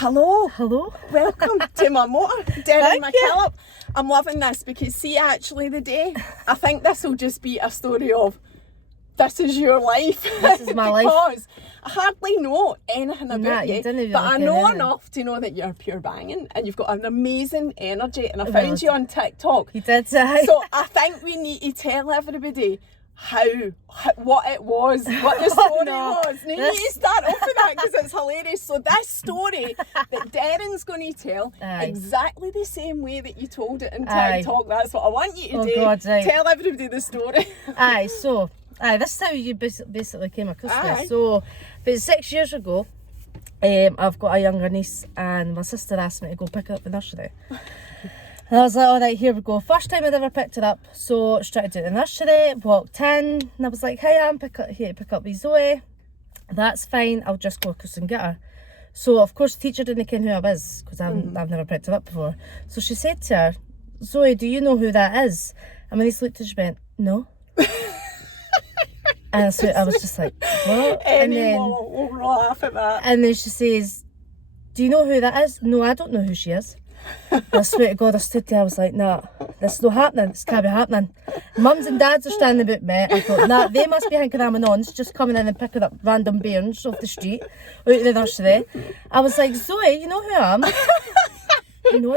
Hello. Hello. Welcome to my motor, Derryn Thank you. McKillop. I'm loving this because see, actually the day, I think this will just be a story of this is your life. This is my life. Because I hardly know anything about you you, didn't but I really know care. enough to know that you're pure banging and you've got an amazing energy, and I Well, found you on TikTok. You did say. So I think we need to tell everybody what it was, what the story was. Now you need to start off with that because it's hilarious. So this story that Derryn's going to tell exactly the same way that you told it in TikTok. That's what I want you to do. God, right. Tell everybody the story. This is how you basically came across this. So, about 6 years ago, I've got a younger niece, and my sister asked me to go pick her up the nursery. And I was like, all right, here we go. First time I'd ever picked her up. So straight to the nursery, walked in, and I was like, hey, I'm here to pick up with Zoe. That's fine, I'll just go across and get her. So, of course, the teacher didn't ken who I was, because I've never picked her up before. So she said to her, Zoe, do you know who that is? And when he looked at her, she went, no. And so I was just like, what? We'll laugh at that. And then she says, do you know who that is? No, I don't know who she is. I swear to God, I stood there, I was like, nah, this is not happening, this can't be happening. Mums and dads are standing about me. I thought, nah, they must be thinking I'm an nonce, just coming in and picking up random bairns off the street, out of the nursery. I was like, Zoe, you know who I am? No,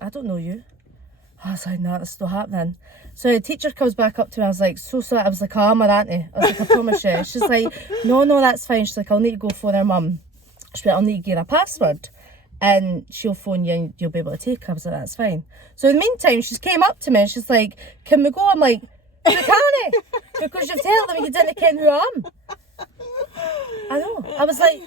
I don't know you. I was like, nah, this is not happening. So the teacher comes back up to me, I was like, so sorry. I was like, oh, I'm her auntie. I was like, I promise you. She's like, no, that's fine. She's like, I'll need to go phone her mum. She's like, I'll need to give her a password and she'll phone you and you'll be able to take her. I was like, that's fine. So in the meantime, she came up to me and she's like, can we go? I'm like, we can't, because you've told them you didn't ken who I am. I know. I was like,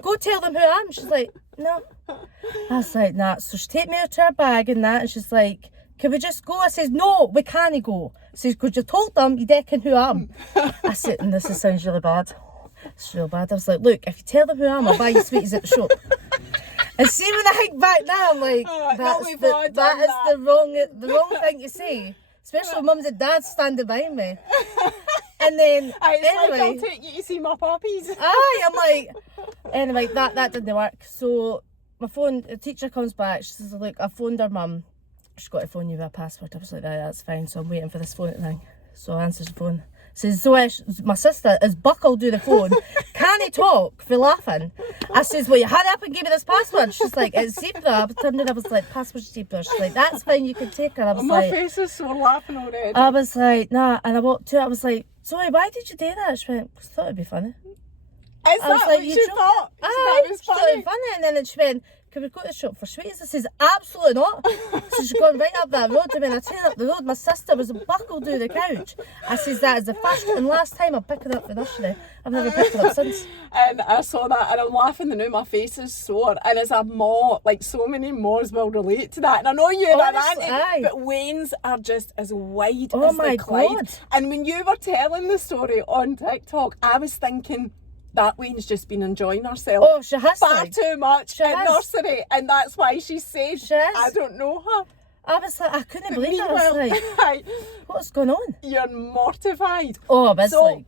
go tell them who I am. She's like, no. I was like, nah. So she take me out to her bag and that, and she's like, can we just go? I says, no, we can't go. She says, because you told them you didn't ken who I am. I said, and this sounds really bad. It's real bad. I was like, look, if you tell them who I am, I'll buy you sweeties at the shop. And see, when I think back now, I'm like, that is the wrong thing to say. Especially when mums and dads standing behind me. And then, anyway, I'll take you to see my puppies. I'm like, anyway, that didn't work. So my phone, the teacher comes back, she says, look, I phoned her mum. She's got to phone you with a password. I was like, that's fine. So I'm waiting for this phone thing. So I answers the phone. Says, Zoe, my sister is buckled to the phone. Can he talk for laughing? I says, well, you hurry up and give me this password. She's like, it's zebra. I turned and I was like, password's zebra. She's like, that's fine, you can take her. I was my face is so laughing already. I was like, nah. And I walked to her, I was like, Zoe, why did you do that? She went, I thought it'd be funny. Is that what you thought? That was funny. And then she went, can we go to the shop for sweeties? I says, absolutely not. So she's gone right up that road. And when I turned up the road, my sister was buckled to the couch. I says, that is the first and last time I'm picking her up for the nursery. I've never picked her up since. And I saw that and I'm laughing and now my face is sore. And as a ma, like so many ma's will relate to that. And I know you're an auntie, but Wayne's are just as wide as the Clyde. God. And when you were telling the story on TikTok, I was thinking, that Wayne's just been enjoying herself. Oh, she has far too much in nursery, and that's why she said, I don't know her. I was like, I couldn't believe it. I was like, what's going on? You're mortified. Oh, but so,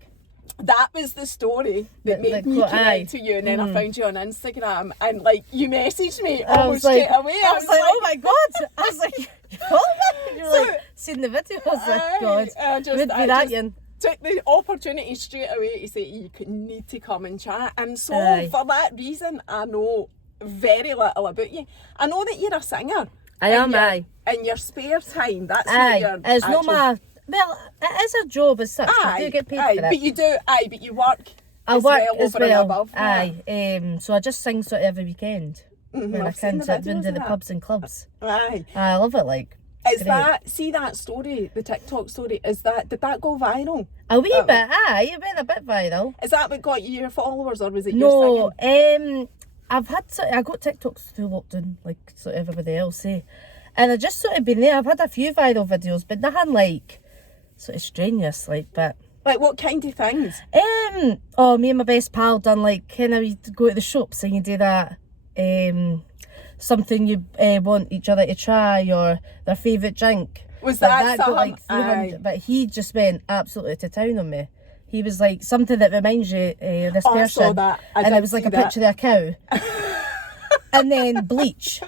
that was the story that made me connect to you, and then I found you on Instagram, and like you messaged me almost straight away. I was like, oh my God. I was like, you followed me? You're like, seen the video. I was like, God, would be that young. Took the opportunity straight away to say you need to come and chat, and so for that reason I know very little about you. I know that you're a singer. I am. In your spare time, that's what you're. It's not my. Well, it is a job as such. You do get paid for it. But you do. But you work. I work as over well. And above. So I just sing sort of every weekend when I can. So I've been to the pubs and clubs. I love it. Like. Is that, see that story, the TikTok story, did that go viral? A wee bit, it went a bit viral. Is that what got you your followers, or was it your singing? I got TikToks through lockdown, like sort of everybody else, and I just sort of been there. I've had a few viral videos, but nothing like sort of strenuous, but... Like what kind of things? Me and my best pal done like, kind of, we go to the shops and you do that, something you want each other to try, or their favourite drink. Was that got like 300, but he just went absolutely to town on me. He was like, something that reminds you of this person. I saw that. And it was like a picture of a cow. and then bleach.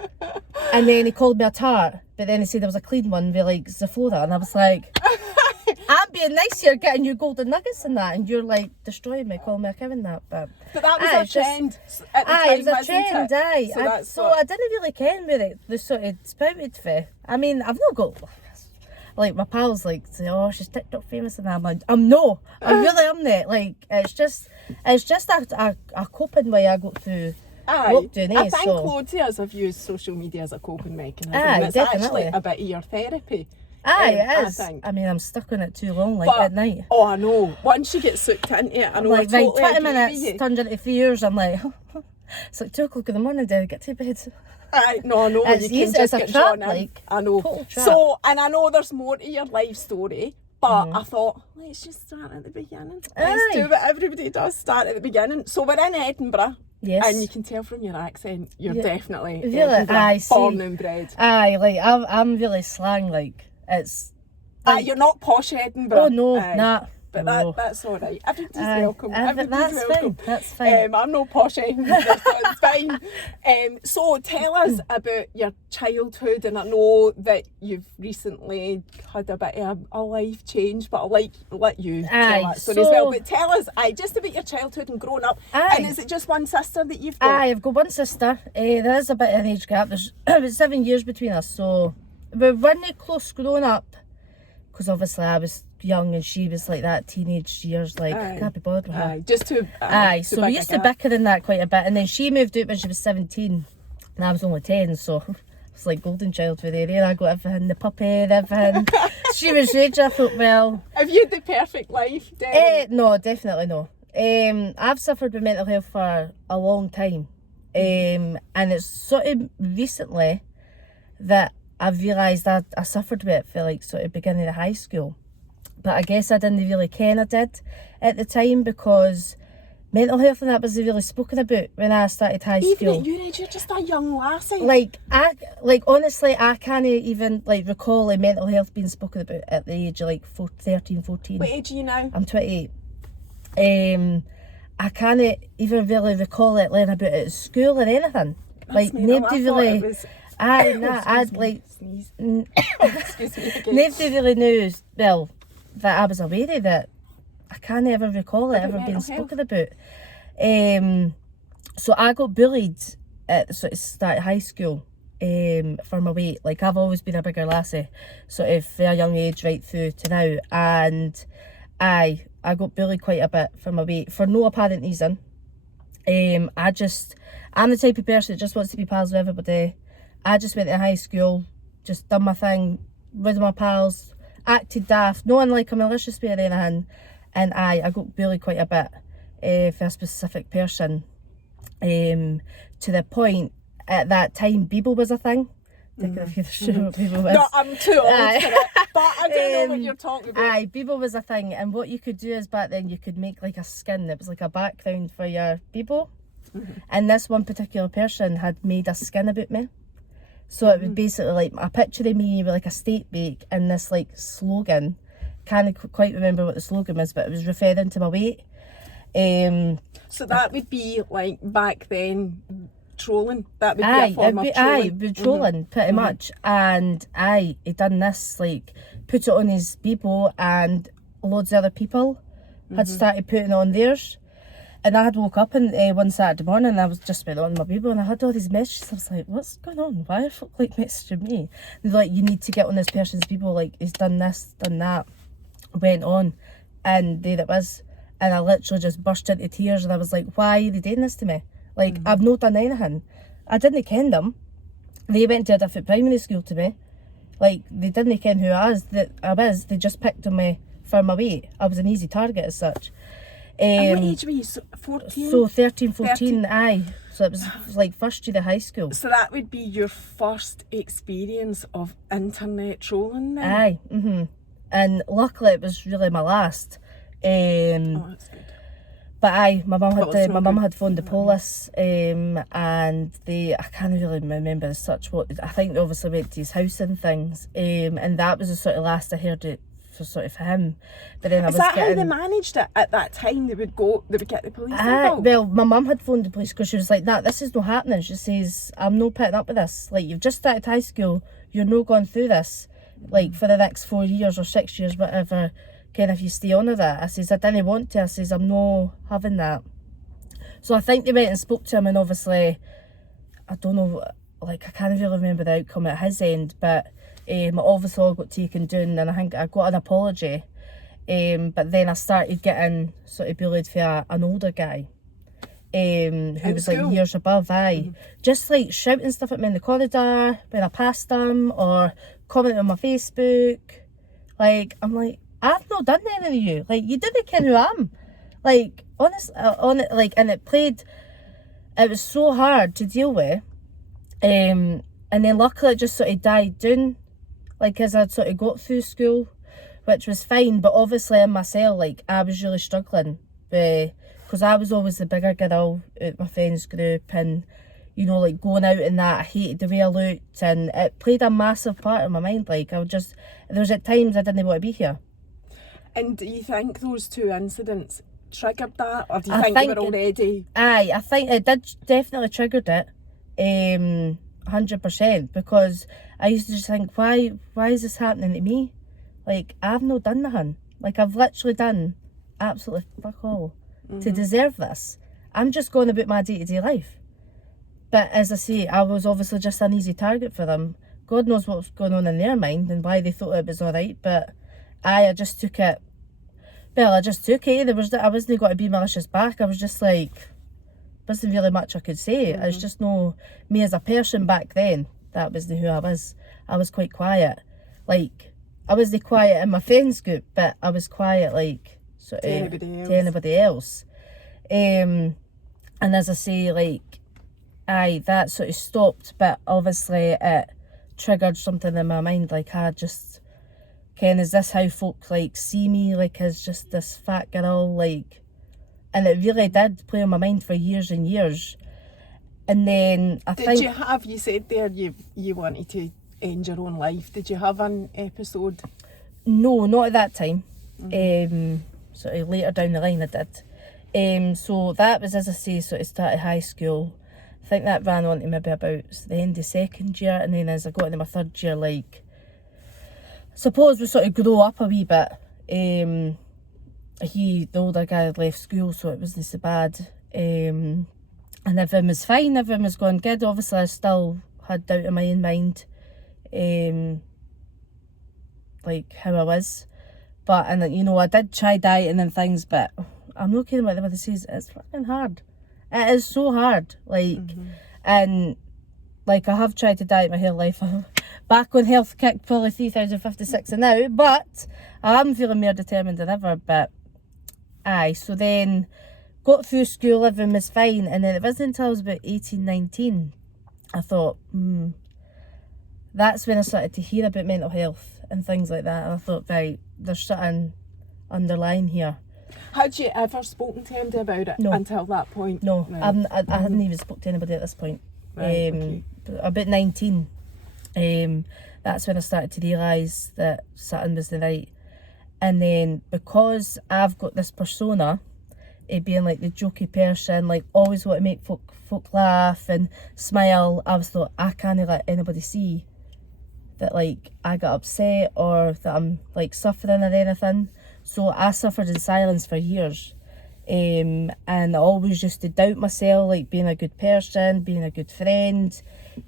And then he called me a tart, but then he said there was a clean one with like Sephora, and I was like, I'm being nice here, getting you golden nuggets and that, and you're like destroying me, calling me a cow and that. But that was a trend at the time, it was a trend, aye. So I didn't really ken where it sort of spouted for. I mean, I've not got, like, my pals like say, oh, she's TikTok famous, and I'm like, I really am not. Like, it's just a coping way I got through. Lockdown, I think loads of us have used social media as a coping mechanism. It's definitely. actually a bit of your therapy. It is. I mean, I'm stuck on it too long, like at night. Oh, I know. Once you get sucked into it, I know. Like, I totally 20 minutes turned into 3 hours. I'm like, it's like 2 o'clock in the morning. Do I get to bed? No, I know. It's you can just get trap, drawn in. like, I know. Trap. So, and I know there's more to your life story, but I thought, let's just start at the beginning. Let's do what everybody does, start at the beginning. So we're in Edinburgh. Yes. And you can tell from your accent, you're definitely really, born and bred. Like, I'm really slang, like, it's... Like, you're not posh Edinburgh. Oh, no, nah. But no. that's all right. Everybody's welcome. That's fine. That's fine. I'm not posh Edinburgh, so it's fine. So tell us about your childhood, and I know that you've recently had a bit of a life change, but I'll let you tell that story as well. But tell us, just about your childhood and growing up. And is it just one sister that you've got? I've got one sister. There is a bit of an age gap. There's about 7 years between us, so we weren't close growing up, because obviously I was young and she was like that teenage years, like, can't be bothered with her. Just too so we used to bicker in that quite a bit, and then she moved out when she was 17 and I was only 10, so I was like golden child for the area. I got everything, the puppy and everything. She was raging. I thought, well, have you had the perfect life, Derryn? No, definitely no. I've suffered with mental health for a long time, and it's sort of recently that I've realised that I suffered with it for like sort of beginning of high school. But I guess I didn't really ken I did at the time, because mental health and that wasn't really spoken about when I started high school. Even at your age, you're just a young lassie. Like, honestly, I can't even like recall like, mental health being spoken about at the age of like 13, 14. What age are you now? I'm 28. I can't even really recall it, learning about it at school or anything. That's like, nobody really... Excuse me again. Nobody really knew, well, that I was aware of that. I can't ever recall it ever being spoken about. So I got bullied at the sort of start of high school for my weight. Like, I've always been a bigger lassie, sort of from a young age right through to now. And I got bullied quite a bit for my weight for no apparent reason. I'm the type of person that just wants to be pals with everybody. I just went to high school, just done my thing, with my pals, acted daft, no one like a malicious way or anything, and I got bullied quite a bit for a specific person, to the point at that time Bebo was a thing. If you're sure what Bebo was. No, I'm too old for it, but I don't know what you're talking about. Bebo was a thing, and what you could do is back then you could make like a skin. It was like a background for your Bebo, and this one particular person had made a skin about me. So it was basically like a picture of me with like a steak bake and this like slogan. Can't quite remember what the slogan was, but it was referring to my weight. So that would be like back then trolling. That would be a form of trolling. We're trolling pretty much. And he done this, like put it on his Bebo, and loads of other people had started putting on theirs. And I had woke up one Saturday morning and I was just been on my Bebo and I had all these messages. I was like, what's going on? Why are folk like messaging me? They're like, you need to get on this person's Bebo, like he's done this, done that. Went on, and there it was. And I literally just burst into tears and I was like, why are they doing this to me? Like, I've not done anything. I didn't ken them. They went to a different primary school to me. Like, they didn't ken who I was. They just picked on me for my weight. I was an easy target as such. And what age were you? 14? So 13, 14, aye. So it was like first year of high school. So that would be your first experience of internet trolling then? Aye, And luckily it was really my last. Oh, that's good. But aye, my mum had phoned the police, and I can't really remember as such what, I think they obviously went to his house and things, and that was the sort of last I heard it was sort of for him. But then Is that how they managed it at that time? They would get the police involved? Well, my mum had phoned the police because she was like, "Nah, this is not happening." She says, "I'm not putting up with this. Like, you've just started high school, you're not going through this, like, for the next 4 years or 6 years, whatever, kind of, if you stay on with that." I says, "I didn't want to." I says, "I'm not having that." So I think they went and spoke to him, and obviously, I don't know, like, I can't really remember the outcome at his end, but it obviously all got taken down, and I think I got an apology. But then I started getting sort of bullied for an older guy, who was like years above, just like shouting stuff at me in the corridor when I passed them, or commenting on my Facebook. Like, I'm like, I've not done anything to you. Like, you didn't ken who I am. Like, honest, like, and it was so hard to deal with. And then luckily it just sort of died down, like, as I'd sort of got through school, which was fine. But obviously in myself, like, I was really struggling because I was always the bigger girl at my friends group, and, you know, like, going out and that, I hated the way I looked, and it played a massive part in my mind. Like, there was at times I didn't want to be here. And do you think those two incidents triggered that, or do you think they were already? I think it did definitely triggered it, 100%, because I used to just think, why is this happening to me? Like, I've not done nothing. Like, I've literally done absolutely fuck all to deserve this. I'm just going about my day-to-day life. But as I say, I was obviously just an easy target for them. God knows what was going on in their mind and why they thought it was alright, but I just took it. Well, I just took it. I wasn't going to be malicious back. I was just like, wasn't really much I could say. It's just no me as a person back then. That wasn't who I was. I was quite quiet. Like, I wasn't quiet in my friends group, but I was quiet, like, sort of to anybody else. And as I say, like, that sort of stopped, but obviously it triggered something in my mind. Like, I just, is this how folk, like, see me, like, as just this fat girl, like, and it really did play on my mind for years and years. And then you said there you wanted to end your own life. Did you have an episode? No, not at that time. Sort of later down the line I did. So that was, as I say, sort of started high school. I think that ran on to maybe about the end of second year, and then as I got into my third year, like, I suppose we sort of grow up a wee bit. The older guy had left school, so it wasn't so bad. And everything was fine, everything was going good. Obviously, I still had doubt in my own mind, like, how I was. But, and, you know, I did try dieting and things, but I'm not kidding what everybody says, it's fucking hard. It is so hard, like, and, like, I have tried to diet my whole life. I'm back on health kick, probably 3,056 and now, but I am feeling more determined than ever. But so then got through school, everything was fine, and then it wasn't until I was about 18, 19, I thought, that's when I started to hear about mental health and things like that, and I thought, right, there's something underlying here. Had you ever spoken to anybody about it until that point? No, right. I hadn't even spoken to anybody at this point. Right, okay. About 19, that's when I started to realise that something wasn't right. And then, because I've got this persona, it being like the jokey person, like, always want to make folk laugh and smile, I was thought, I can't let anybody see that, like, I got upset or that I'm, like, suffering or anything. So I suffered in silence for years, and I always used to doubt myself, like, being a good person, being a good friend.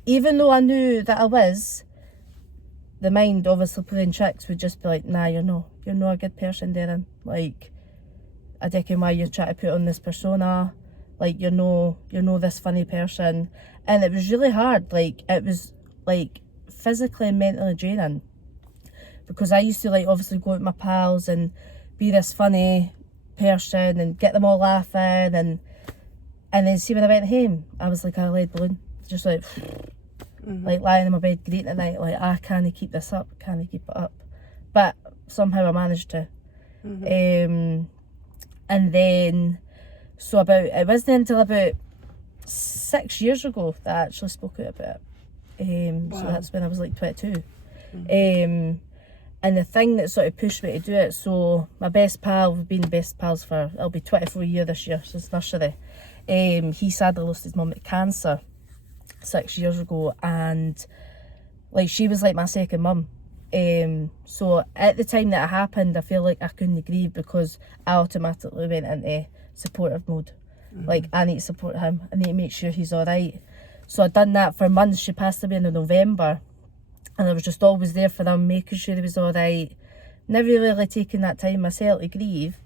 Even though I knew that I was, the mind obviously playing tricks would just be like, nah, you're not a good person, Derryn. Like, I don't know why you're trying to put on this persona, like, you're no this funny person. And it was really hard, like, it was, like, physically and mentally draining, because I used to, like, obviously go out with my pals and be this funny person and get them all laughing, and then see when I went home, I was like a lead balloon, just like, like, lying in my bed greeting at night, like, I can't keep this up, can't keep it up. But somehow I managed to. And then, so it wasn't until about 6 years ago that I actually spoke out about it. Wow. So that's when I was like 22. And the thing that sort of pushed me to do it, so my best pal, we've been best pals for, it'll be 24 years this year, since nursery. He sadly lost his mum to cancer 6 years ago, and like she was like my second mum. So at the time that it happened, I feel like I couldn't grieve because I automatically went into supportive mode. Like, I need to support him, I need to make sure he's alright. So I'd done that for months. She passed away in November, and I was just always there for him, making sure he was alright. Never really taking that time myself to grieve.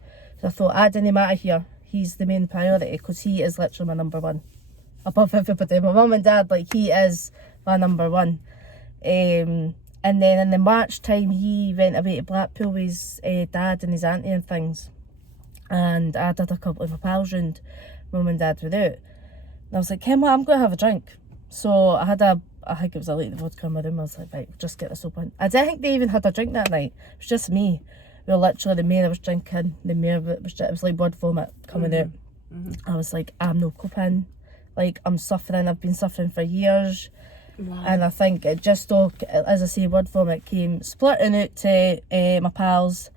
So I thought, I didn't matter here, he's the main priority, because he is literally my number one. Above everybody. My mum and dad, like, he is my number one. And then in the March time, he went away to Blackpool with his dad and his auntie and things. And I did a couple of my pals round, mum and dad were out. And I was like, Kim, I'm going to have a drink. So I think it was a late vodka in my room. I was like, right, we'll just get this open. I didn't think they even had a drink that night. It was just me. We were literally, the mayor I was drinking, the mayor, it was like blood vomit coming out. I was like, I'm no coping. Like, I'm suffering. I've been suffering for years. Wow. And I think it just all, as I say, word vomit came splitting out to my pals,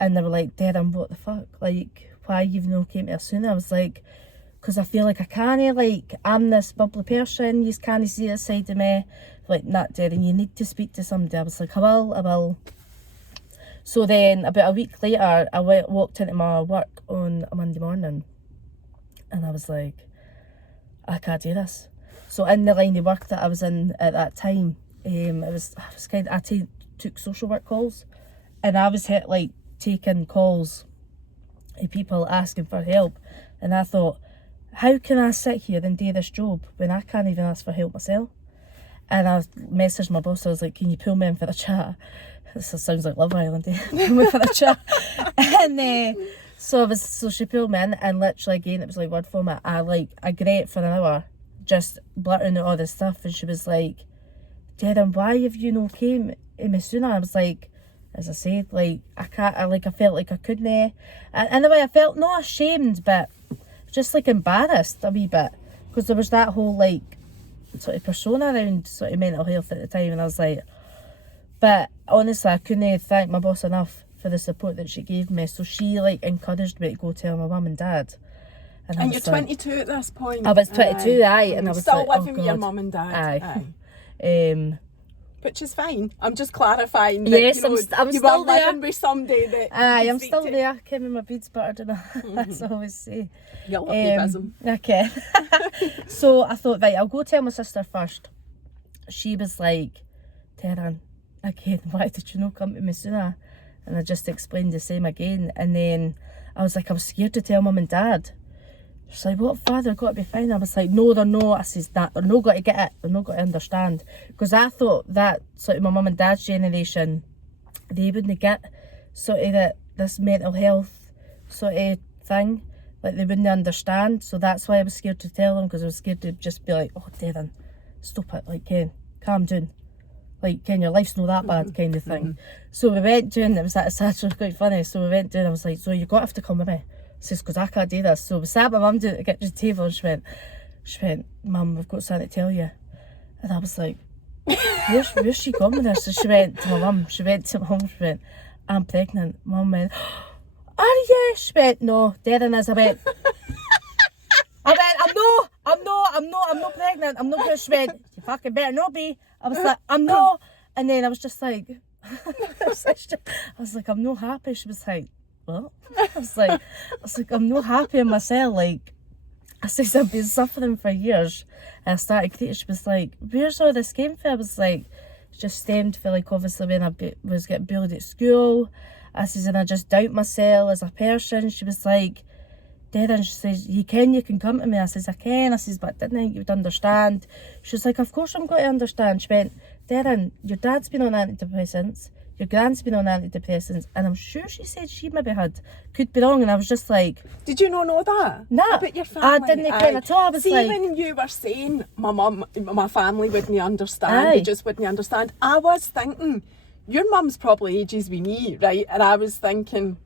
and they were like, Derryn, what the fuck? Like, why you've not came to us sooner? I was like, because I feel like I can't, like, I'm this bubbly person, you can't see this side of me. Like, nah, Derryn, you need to speak to somebody. I was like, I will. So then, about a week later, I walked into my work on a Monday morning, and I was like, I can't do this. So in the line of work that I was in at that time, I took social work calls, and I was taking calls of people asking for help, and I thought, how can I sit here and do this job when I can't even ask for help myself? And I messaged my boss. I was like, can you pull me in for the chat? This sounds like Love Island, eh? Pull me for the chat. And so she pulled me in, and literally again it was like word format. I great for an hour, just blurting out all this stuff, and she was like, Derryn, why have you no came to me sooner? I was like, as I said, like, I felt like I couldn't. And in a way I felt not ashamed, but just like embarrassed a wee bit, because there was that whole like sort of persona around sort of mental health at the time, and I was like, but honestly I couldn't thank my boss enough for the support that she gave me. So she like encouraged me to go tell my mum and dad. And you're 22 at this point. I was 22, and I was still like, living with your mum and dad. Aye. Which is fine. I'm just clarifying that, yes, I'm you still were there. living with somebody that I'm still there, keeping my beads buttered, and that's what I always say. You're lucky, okay. So I thought, right, I'll go tell my sister first. She was like, Derryn, again, why did you not come to me sooner? And I just explained the same again. And then I was like, I was scared to tell mum and dad. She's like, what, father, got to be fine. I was like, no, they're not. I says, that they're not got to get it. They're not got to understand. Because I thought that sort of my mum and dad's generation, they wouldn't get sort of this mental health sort of thing. Like, they wouldn't understand. So that's why I was scared to tell them, because I was scared to just be like, oh, Derryn, stop it. Like, Ken, calm down. Like, Ken, your life's not that bad, kind of thing. So we went down, it's actually quite funny. So we went down, I was like, so you're going to have to come with me. Says, because I can't do this. So we sat my mum down at the kitchen table, and she went, Mum, we've got something to tell you. And I was like, where's she gone with this? So she went to my mum, she went, I'm pregnant. Mum went, are you? She went, no, Derryn is. I went, I'm not pregnant. I'm not pregnant. She went, you fucking better not be. I was like, I'm not. And then I was just like, I was like, I'm not happy. She was like, what? I was like, I'm not happy in myself. Like, I said, I've been suffering for years. And I started crying. She was like, where's all this came from? I was like, it just stemmed from, like, obviously when I was getting bullied at school. I says, and I just doubt myself as a person. She was like, Derryn, she says, you can come to me. I says, I can. I says, but I didn't think you would understand. She was like, of course I'm going to understand. She went, Derryn, your dad's been on antidepressants. Your grand's been on antidepressants, and I'm sure she said she maybe could be wrong. And I was just like, did you not know that? Nah, about your family? I didn't care at all. I was like, when you were saying my family wouldn't understand, they just wouldn't understand, I was thinking, your mum's probably ages with me, right? And I was thinking,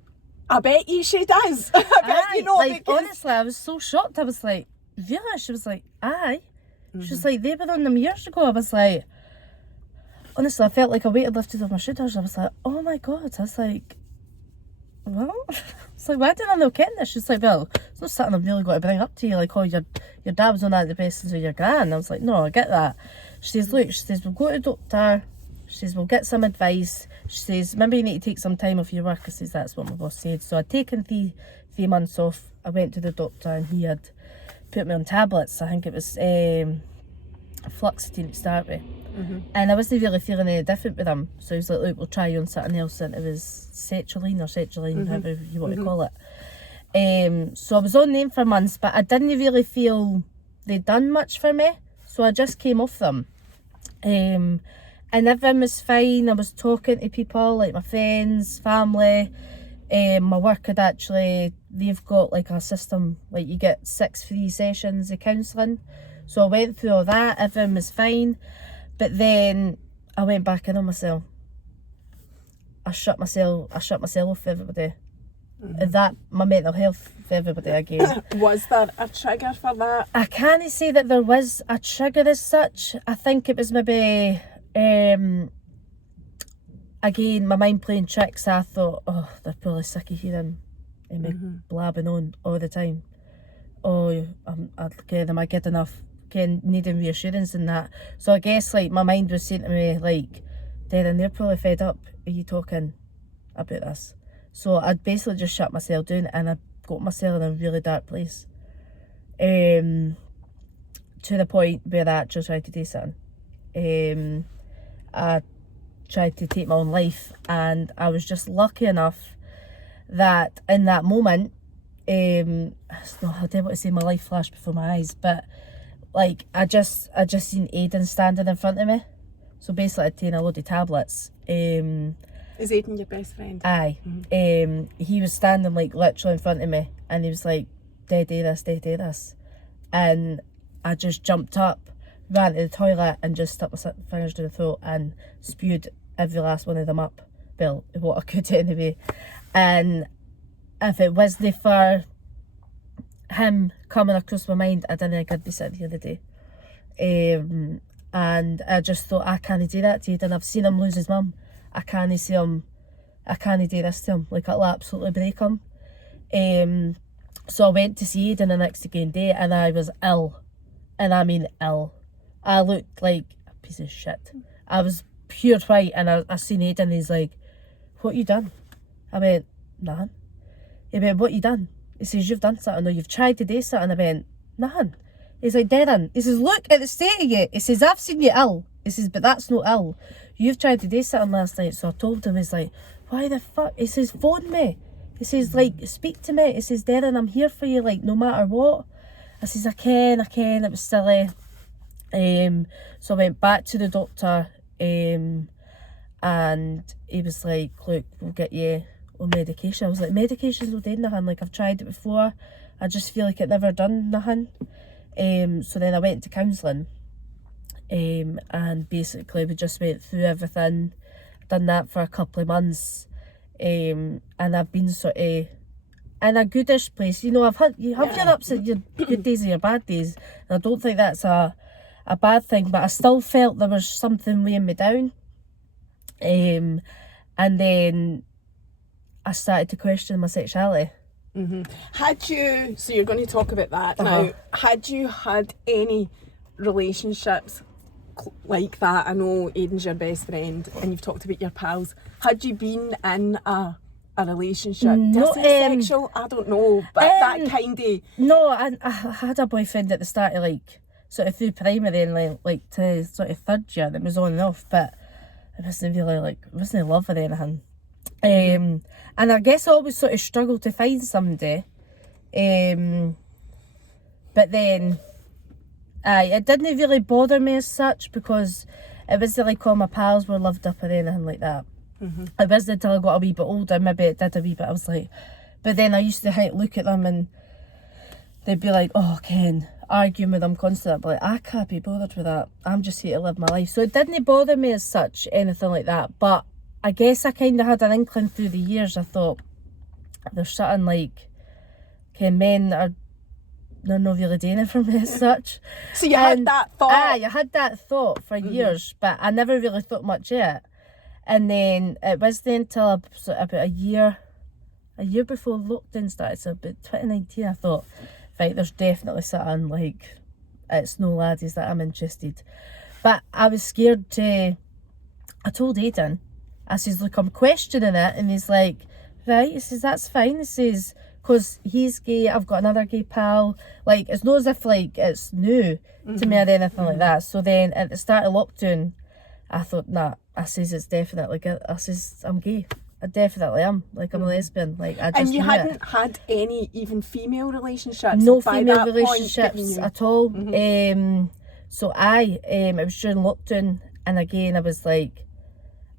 I bet you she does. Honestly, I was so shocked. I was like, really? She was like, aye. She was like, they were on them years ago. I was like, honestly, I felt like a weight had lifted off my shoulders. I was like, oh my God. I was like, well, it's like, why didn't I know getting this? She's like, well, it's not something I've really got to bring up to you. Like, oh, your dad was on that the basis of your gran. I was like, no, I get that. She says, look, she says, we'll go to the doctor. She says, we'll get some advice. She says, maybe you need to take some time off your work. I says, that's what my boss said. So I'd taken three months off. I went to the doctor and he had put me on tablets. I think it was fluoxetine to start with. And I wasn't really feeling any different with them. So he was like, look, we'll try you on something else. And it was sertraline, however you want to call it. So I was on them for months, but I didn't really feel they'd done much for me. So I just came off them. And everything was fine. I was talking to people, like my friends, family. My work had actually, they've got like a system, like you get 6 free sessions of counselling. So I went through all that, everything was fine. But then I went back in on myself. I shut myself off for everybody. And that, my mental health for everybody again. Was there a trigger for that? I can't say that there was a trigger as such. I think it was maybe, again, my mind playing tricks. I thought, oh, they're probably sick of hearing me blabbing on all the time. Oh, am I good enough? Needing reassurance and that. So I guess like my mind was saying to me like, Derryn, they're probably fed up. Are you talking about this? So I'd basically just shut myself down and I got myself in a really dark place. To the point where I actually tried to do something. I tried to take my own life, and I was just lucky enough that in that moment, I don't want to say my life flashed before my eyes, but like I just seen Aidan standing in front of me. So basically I'd taken a load of tablets. Is Aidan your best friend? Aye. He was standing like literally in front of me and he was like, do this. And I just jumped up, ran to the toilet and just stuck my fingers to the throat and spewed every last one of them up. Well, what I could anyway. And if it wasn't for him coming across my mind, I didn't think I'd be sitting here today. And I just thought, I can't do that to Aidan. I've seen him lose his mum. I can't do this to him. Like, it'll absolutely break him. So I went to see Aidan the next day and I was ill. And I mean ill. I looked like a piece of shit. I was pure white and I seen Aidan and he's like, what you done? I went, nothing. He went, what you done? He says, you've done something or you've tried to do something. I went, nothing. He's like, Derryn. He says, look at the state of you. He says, I've seen you ill. He says, but that's not ill. You've tried to do something last night. So I told him, he's like, why the fuck? He says, phone me. He says, like, speak to me. He says, Derryn, I'm here for you, like, no matter what. I says, I can. It was silly. So I went back to the doctor and he was like, look, we'll get you on medication. I was like, medication's not doing nothing. Like, I've tried it before. I just feel like it never done nothing. So then I went to counselling. And basically we just went through everything, done that for a couple of months, and I've been sort of in a goodish place. You know, you have your ups and your good days and your bad days, and I don't think that's a bad thing, but I still felt there was something weighing me down. And then I started to question my sexuality. So you're going to talk about that now, had you had any relationships like that? I know Aidan's your best friend and you've talked about your pals. Had you been in a relationship? No, sexual? I don't know, but that kind of... No, I had a boyfriend at the start of like, sort of through primary and like to sort of third year that was on and off, but it wasn't really like, it wasn't in love with anything. And I guess I always sort of struggled to find somebody. But then... it didn't really bother me as such because it wasn't like all my pals were loved up or anything like that. It wasn't until I got a wee bit older, maybe it did a wee bit, I was like, but then I used to look at them and they'd be like, oh Ken, arguing with them constantly, but like, I can't be bothered with that, I'm just here to live my life. So it didn't bother me as such, anything like that, but I guess I kind of had an inkling through the years. I thought, there's something like, men are they're not really doing it for me as such. So you had that thought? Aye, I had that thought for years, but I never really thought much of it. And then it was then till about a year before lockdown started, so about 2019, I thought, right, there's definitely something, like, it's no laddies that I'm interested. But I was scared to, I told Aidan, I says, look, I'm questioning it, and he's like, right, he says, that's fine, he says, because he's gay, I've got another gay pal, like, it's not as if, like, it's new to me or anything like that. So then, at the start of lockdown, I thought, nah, I says, it's definitely good. I says, I'm gay. I definitely am. Like, I'm a lesbian. Like, I just And you knew hadn't it. had any even female relationships? No by female that relationships point, at all. So it was during lockdown, and again, I was like,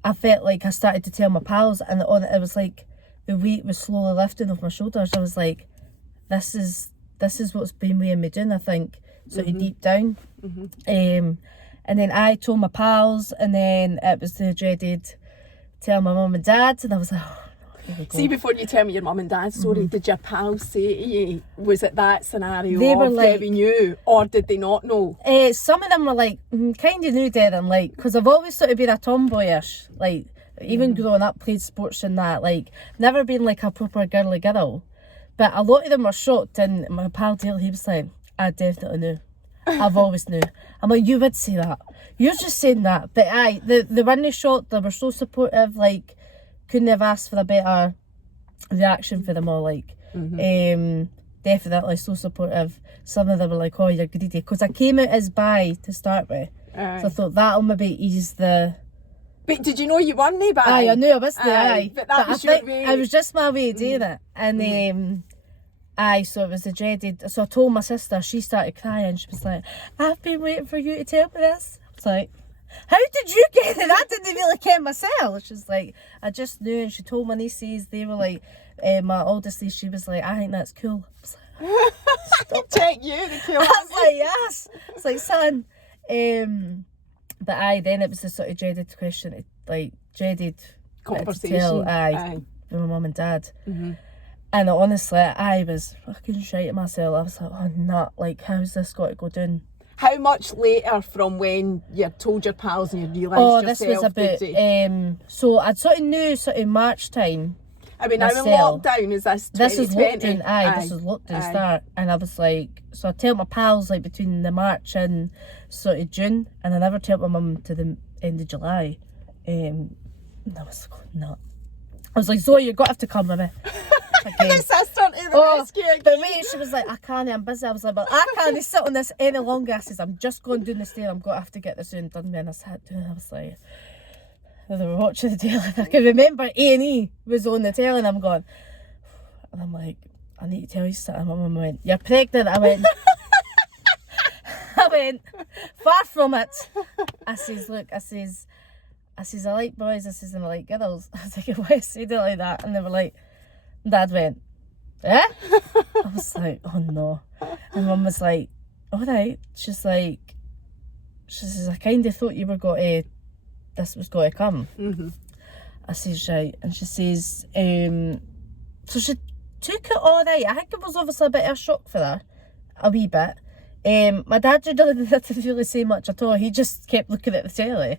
I felt like I started to tell my pals, and it was like the weight was slowly lifting off my shoulders. I was like, this is what's been weighing me down, I think, sort of deep down. And then I told my pals, and then it was the dreaded tell my mum and dad, and I was like, oh, here we go. See, before you tell me your mum and dad's story, did your pals say to you, was it that scenario They were of like, they knew, or did they not know? Some of them were like, kind of knew Derryn, like, because I've always sort of been a tomboyish, like, even growing up, played sports and that, like, never been like a proper girly girl. But a lot of them were shocked, and my pal Dale, he was like, I definitely knew. I've always knew. I'm like, you would say that. You're just saying that. But aye, the one they shot, they were so supportive, like, couldn't have asked for a better reaction for them all, like. Definitely so supportive. Some of them were like, oh, you're greedy. Because I came out as bi to start with. Aye. So I thought that'll maybe ease the... But did you know you weren't bi? Aye, I knew I wasn't, aye. But that was your way. It was just my way of doing it. And aye, so it was the dreaded. So I told my sister, she started crying. She was like, I've been waiting for you to tell me this. I was like, how did you get it? I didn't really care myself. She's like, I just knew. And she told my nieces, they were like, my oldest niece, she was like, I think that's cool. I was like, stop. Check you, the cool. I was like, yes. It's like, son. But aye, then it was the sort of dreaded question, like, dreaded conversation. To tell, aye, with my mum and dad. And honestly, I was fucking shitting myself. I was like, oh, not like, how's this got to go down? How much later from when you told your pals and you realised yourself? This was about, so I'd sort of knew sort of March time. I mean, now in lockdown, is this 2020? This is lockdown, this was lockdown start. And I was like, so I tell my pals like between the March and sort of June, and I never tell my mum to the end of July. And I was not. I was like, Zoe, you're going to have to come with me. Sister to the rescue again. The way she was like, I can't, I'm busy. I was like, well, I can't sit on this any longer. I says, I'm just going down the stair. I'm going to have to get this soon done. And I sat down, I was like, they were watching the telly. I can remember A&E was on the telly, and I'm going, and I'm like, I need to tell you something. My mum went, you're pregnant. I went, far from it. I says, look, I says, I like boys. I says, and I like girls. I was like, why said it like that? And they were like, Dad went, eh? I was like, oh no. And Mum was like, all right. She says, I kind of thought you were going to, this was going to come. I says, right. And she says, so she took it all right. I think it was obviously a bit of a shock for her, a wee bit. My dad didn't really say much at all. He just kept looking at the telly.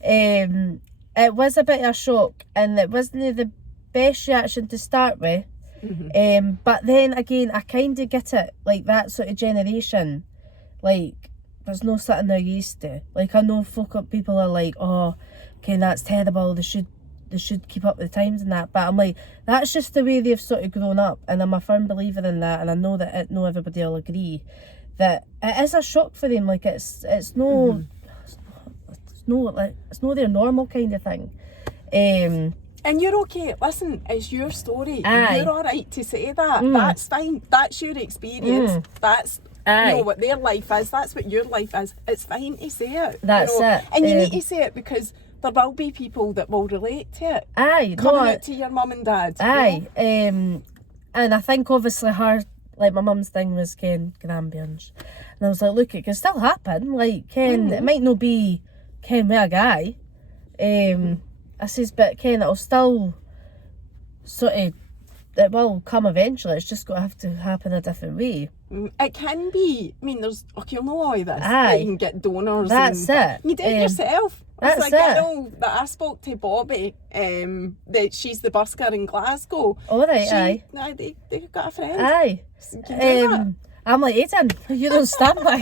It was a bit of a shock, and it wasn't the best reaction to start with. But then again, I kind of get it, like that sort of generation, like there's no something they're used to. Like I know people are like, oh, okay, that's terrible, they should keep up with the times and that, but I'm like, that's just the way they've sort of grown up, and I'm a firm believer in that, and I know that not everybody will agree that it is a shock for them. Like it's no their normal kind of thing. And you're okay. Listen, it's your story. Aye. You're all right to say that. That's fine. That's your experience. That's what their life is. That's what your life is. It's fine to say it. That's it. And you need to say it because there will be people that will relate to it. Aye. Coming out to your mum and dad. Aye. And I think obviously her, like my mum's thing was Ken grandparents. And I was like, look, it can still happen. Like Ken, it might not be Ken with a guy. I says, but Ken, it'll still sort of, it will come eventually. It's just got to have to happen a different way. It can be. I mean, there's, you'll know all of this. Aye. You can get donors. That's it. You do it yourself. That's it's like, I know that I spoke to Bobby, that she's the busker in Glasgow. All right, aye. They got a friend. Aye. I'm like, Aidan, you don't stand by.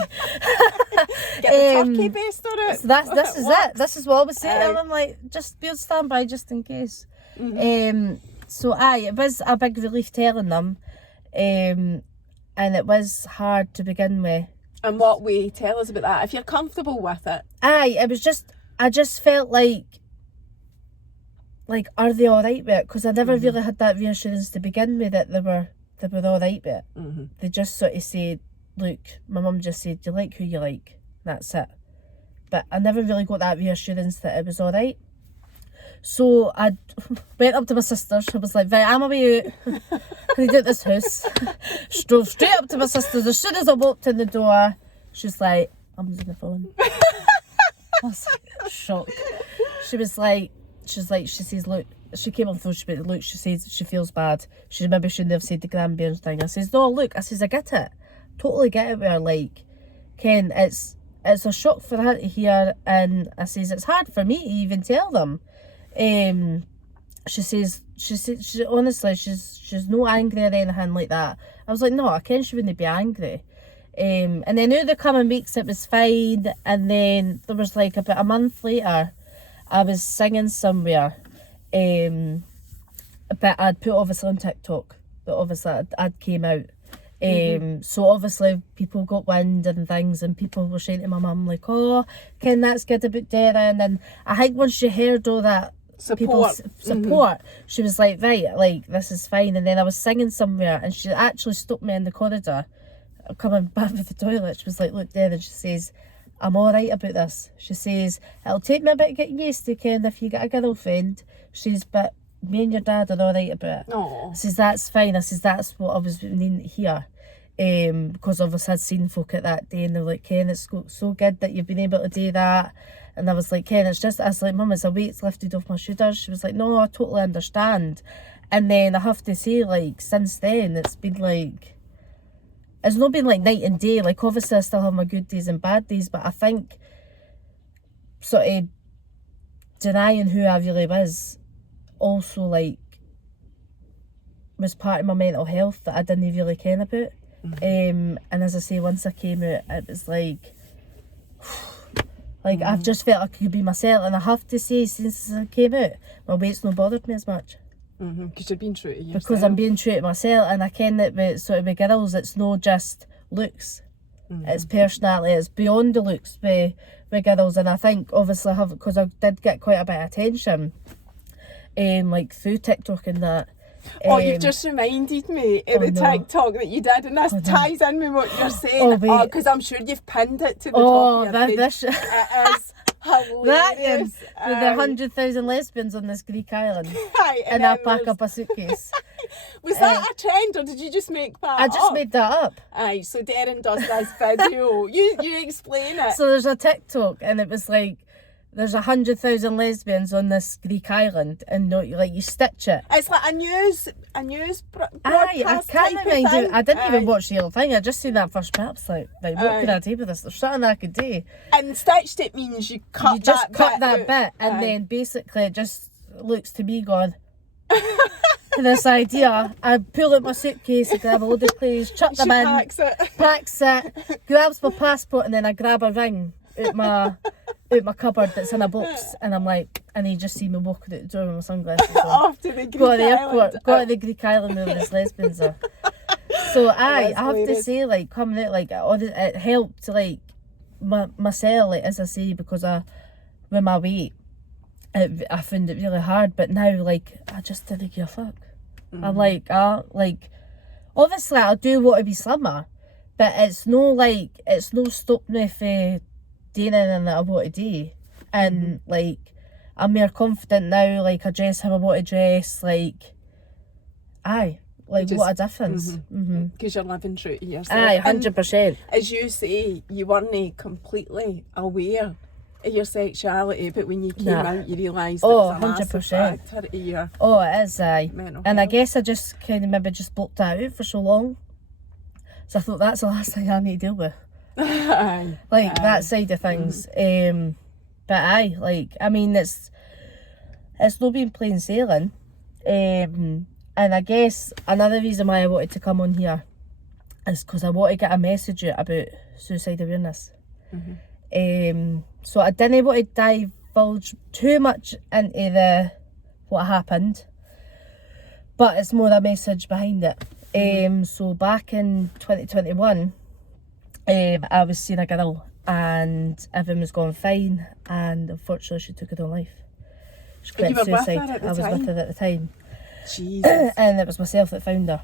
Get the turkey based on it. So this is it. This is what I was saying. I'm like, just be on standby just in case. So it was a big relief telling them. And it was hard to begin with. And what way? Tell us about that. If you're comfortable with it. It was just, I just felt like, are they all right with it? Because I never really had that reassurance to begin with that they were all right with it. They just sort of said, look, my mum just said, you like who you like. That's it. But I never really got that reassurance that it was all right. So I went up to my sister's. I was like, right, I'm away out. Can you do it at this house? She drove straight up to my sister's. As soon as I walked in the door, she's like, I'm using the phone. I was like, shocked. She says, look, she came on the phone, she says she feels bad. Maybe shouldn't have said the grandparents thing. I says, no, look, I get it. Totally get it with her. Like, Ken, it's a shock for her to hear, and I says, it's hard for me to even tell them. She says, honestly, she's no angry or anything like that. I was like, no, I ken she wouldn't be angry. And then out the coming weeks, it was fine. And then there was like about a month later, I was singing somewhere. But I'd put obviously on TikTok, but obviously I'd came out. So obviously people got wind and things, and people were saying to my mum like, oh, Ken, that's good about Derryn. And I think once she heard all that support, she was like, right, like, this is fine. And then I was singing somewhere, and she actually stopped me in the corridor coming back to the toilet. She was like, look, Derryn, she says, I'm all right about this. She says, it'll take me a bit getting used to, Ken, if you get a girlfriend. She says, but me and your dad are all right about it. Aww. I says, that's fine. I says, that's what I was needing to hear. Because obviously I'd seen folk at that day, and they're like, Ken, it's so good that you've been able to do that. And I was like, Ken, it's just, I was like, Mum, it's a weight's lifted off my shoulders. She was like, no, I totally understand. And then I have to say, like, since then, it's been like, it's not been like night and day. Like, obviously I still have my good days and bad days, but I think sort of denying who I really was also, like, was part of my mental health that I didn't really care about. And as I say, once I came out, it was like I've just felt like I could be myself. And I have to say, since I came out, my weight's not bothered me as much. Because you're being true to yourself. Because I'm being true to myself, and I ken that with girls, it's not just looks. It's personality. It's beyond the looks with girls. And I think obviously because I did get quite a bit of attention, like through TikTok and that. You've just reminded me of the TikTok that you did, and this ties in with what you're saying. Because I'm sure you've pinned it to the top of your page. It is hilarious. With the 100,000 lesbians on this Greek island. And I pack up a suitcase. Was that a trend, or did you just make that up? I just made that up. Aye, so Derryn does this video. You explain it. So there's a TikTok, and it was like, there's 100,000 lesbians on this Greek island, and you stitch it. It's like a news broadcast. I can't remember. I didn't even watch the whole thing. I just seen that first bit. I was like, right, what can I do with this? There's something I could do. And stitched it means you cut that bit, and then basically it just looks to me going. This idea, I pull out my suitcase, I grab a load of clothes, chuck them in, packs it, grabs my passport, and then I grab a ring out my cupboard that's in a box, and I'm like, and you just see me walking out the door with my sunglasses on. Off to the Greek island. Go to the Greek island where these lesbians are. So I have to say, like, coming out, like, it helped, like, myself, like, as I say, because with my weight, I found it really hard. But now, like, I just didn't give a fuck. I'm like, obviously I do want to be slimmer, but it's no stopping me from doing anything that I want to do. And like, I'm more confident now. Like, I dress how I want to dress. Like, what a difference. Because you're living true to yourself. 100%. As you say, you weren't completely aware your sexuality, but when you came out, you realised it was a massive 100%. factor to your it is, aye. mental And health. I guess I just kind of maybe just blocked that out for so long. So I thought that's the last thing I need to deal with. Aye. Like, that side of things. But aye, like, I mean, it's not been plain sailing. And I guess another reason why I wanted to come on here is because I want to get a message out about suicide awareness. So I didn't want to divulge too much into what happened, but it's more a message behind it. So back in 2021, I was seeing a girl and everything was going fine, and unfortunately she took her own life. She committed suicide. I was with her at the time. Jesus. And it was myself that found her.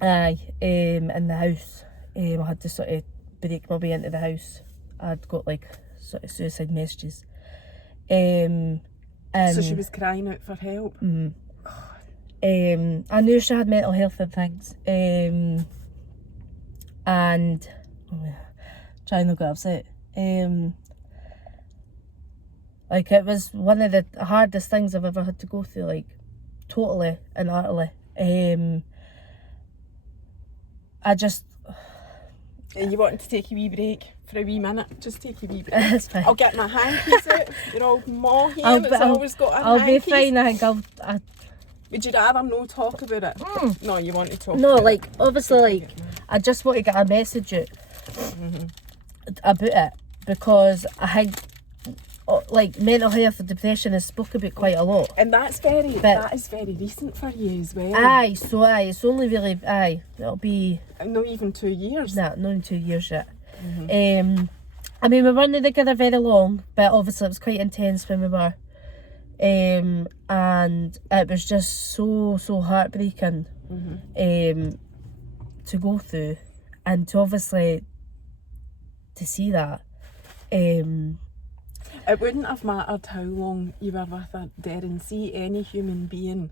Aye, in the house. I had to sort of break my way into the house. I'd got like sort of suicide messages. And so she was crying out for help. I knew she had mental health and things. And try not to get upset. Like, it was one of the hardest things I've ever had to go through, like, totally and utterly. I just... And you wanted to take a wee break for a wee minute? Just take a wee break. It's fine. I'll get my hankies out. You're all more here. Always got a I'll hankies. be fine. I think Would you rather no talk about it? No, you want to talk No, about like, it. obviously, like, I just want to get a message out about it, because I think, like, mental health and depression is spoken about quite a lot. And that is very recent for you as well. Aye, it's only really, it'll be... Not even 2 years. Nah, not in 2 years yet. I mean, we weren't together very long, but obviously it was quite intense when we were. And it was just so heartbreaking to go through, and to obviously to see that. It wouldn't have mattered how long you were with her, Derryn. See any human being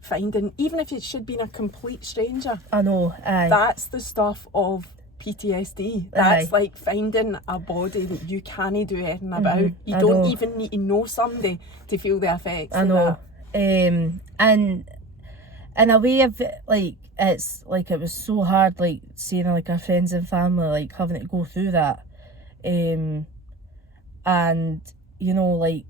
finding, even if it should be a complete stranger. I know, aye. That's the stuff of PTSD. That's like finding a body that you can't do anything about. You don't even need to know somebody to feel the effects of that. And in a way of, like, it's like, it was so hard, like, seeing like our friends and family like having to go through that. And you know, like,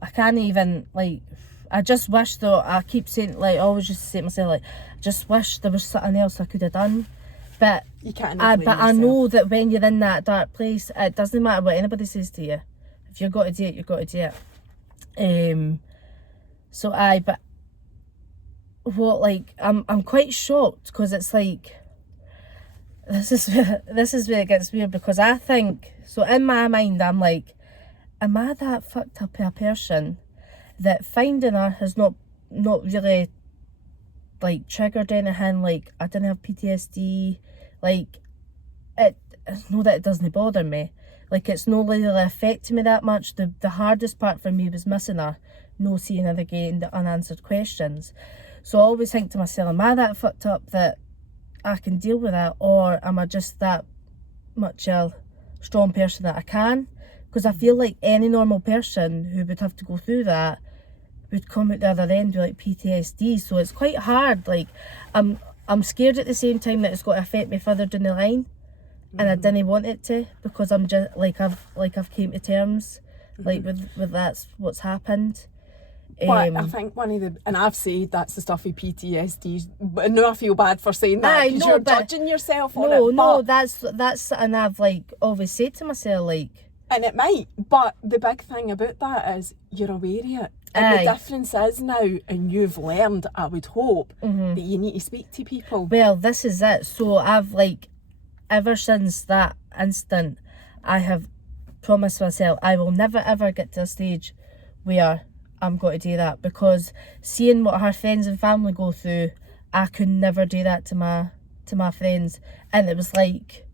I can't even, like, I just wish, though, I keep saying, like, I always just say to myself, like, I just wish there was something else I could have done. But you can't. But I know that when you're in that dark place, it doesn't matter what anybody says to you. If you've got to do it, you've got to do it. So but what, like, I'm quite shocked, because it's like, this is where it gets weird, because I think, so in my mind, I'm like, am I that fucked up a person that finding her has not really, like, triggered anything? Like, I didn't have PTSD, like, it's not that it doesn't bother me, like, it's not really affecting me that much. The hardest part for me was missing her, no seeing her again, the unanswered questions. So I always think to myself, am I that fucked up that I can deal with that, or am I just that much a strong person that I can? Because I feel like any normal person who would have to go through that would come out the other end with, like, PTSD. So it's quite hard. Like, I'm scared at the same time that it's going to affect me further down the line, and I didn't want it to, because I'm just like, I've came to terms like with that's what's happened. But I think one of the, and I've said that's the stuff with PTSD, but no, I feel bad for saying that, because you're judging yourself on it. No, that's something I've, like, always said to myself, like. And it might, but the big thing about that is you're aware of it. And the difference is now, and you've learned, I would hope, that you need to speak to people. Well, this is it. So I've, like, ever since that instant, I have promised myself I will never ever get to a stage where I'm going to do that, because seeing what her friends and family go through, I could never do that to my friends. And it was like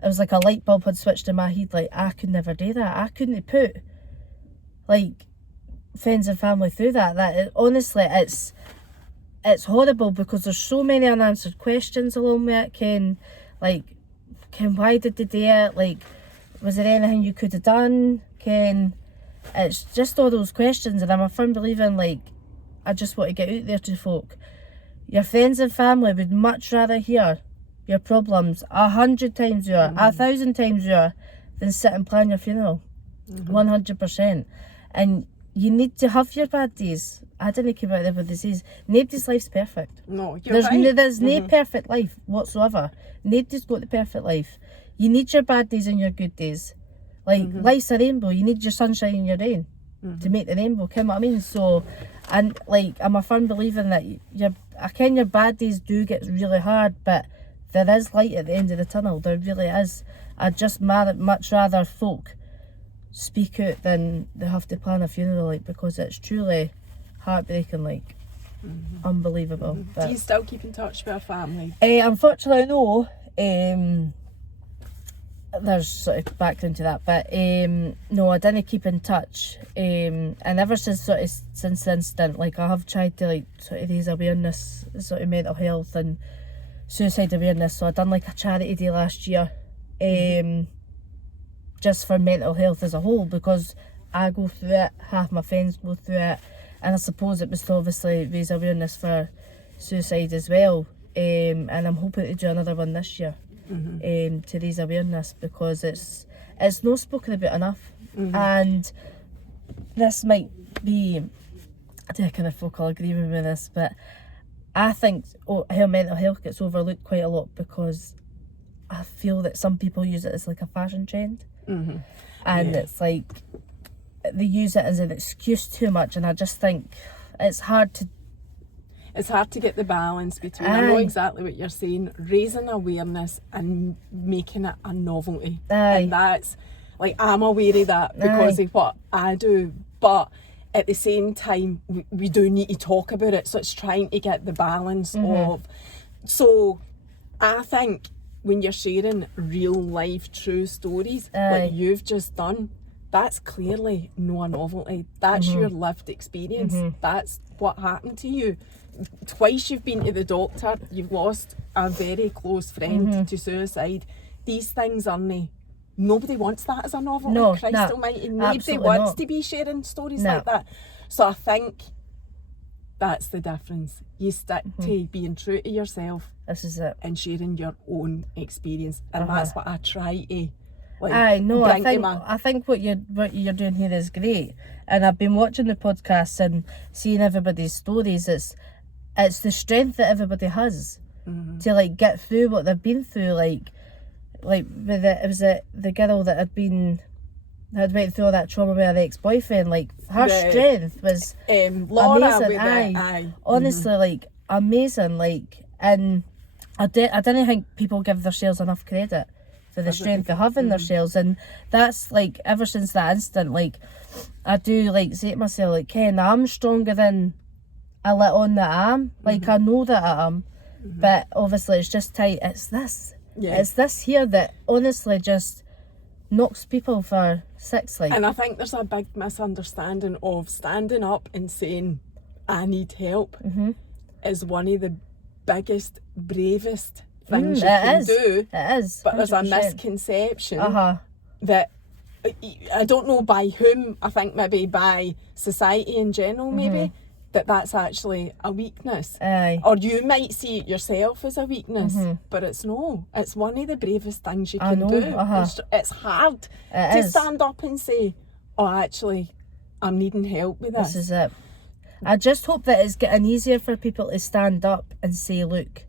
a light bulb had switched in my head, like, I could never do that. I couldn't put, like, friends and family through that. Honestly, it's horrible, because there's so many unanswered questions along with it. Why did they do it? Like, was there anything you could have done? It's just all those questions, and I'm a firm believer in, like, I just want to get out there to folk. Your friends and family would much rather hear your problems 100 times over, 1,000 times over, than sit and plan your funeral. 100%. And you need to have your bad days. I didn't care what everybody says. Nobody's life's perfect. No, you're right. There's no perfect life whatsoever. Nobody's got the perfect life. You need your bad days and your good days. Like, life's a rainbow. You need your sunshine and your rain to make the rainbow. You know what I mean? So, and like, I'm a firm believer in that I ken your bad days do get really hard, but there is light at the end of the tunnel. There really is. I'd just much rather folk speak out than they have to plan a funeral, like, because it's truly heartbreaking, like, unbelievable. Do you still keep in touch with our family? Unfortunately, no. There's sort of background to that, but no, I didn't keep in touch. And ever since the incident, like, I have tried to, like, sort of raise awareness, sort of mental health and suicide awareness. So I done like a charity day last year, just for mental health as a whole, because I go through it, half my friends go through it, and I suppose it was to obviously raise awareness for suicide as well. And I'm hoping to do another one this year, to raise awareness, because it's not spoken about enough. And this might be, I don't know kind of folk will agree with me with this, but I think how mental health gets overlooked quite a lot, because I feel that some people use it as like a fashion trend. And it's like they use it as an excuse too much, and I just think it's hard to get the balance between, I know exactly what you're saying, raising awareness and making it a novelty. And that's, like, I'm aware of that because of what I do, but at the same time, we do need to talk about it. So it's trying to get the balance of, so I think when you're sharing real life true stories like you've just done, that's clearly no novelty. That's your lived experience. That's what happened to you. Twice you've been to the doctor, you've lost a very close friend to suicide. These things aren't, nobody wants that as a novelty. No, Christ almighty, nobody wants to be sharing stories like that. So I think that's the difference. You stick to being true to yourself. This is it. And sharing your own experience. And that's what I try to, like, I think what you're doing here is great. And I've been watching the podcasts and seeing everybody's stories. It's the strength that everybody has to, like, get through what they've been through. Like with the girl that had went through all that trauma with her ex-boyfriend. Like, her strength was Laura amazing. Honestly, like, amazing. Like, and I didn't think people give themselves enough credit for the strength they have in themselves. And that's, like, ever since that incident, like, I do, like, say to myself, like, Ken, I'm stronger than I let on that I am. Like, I know that I am, but obviously it's just tight. It's this here that honestly just knocks people for six. Like, and I think there's a big misunderstanding of standing up and saying I need help is one of the biggest, bravest things you can do. It is. But 100%. There's a misconception that, I don't know by whom, I think maybe by society in general, maybe, that's actually a weakness. Or you might see it yourself as a weakness, but it's no. It's one of the bravest things you can do. It's hard to stand up and say, oh, actually, I'm needing help with this. This is it. I just hope that it's getting easier for people to stand up and say, look,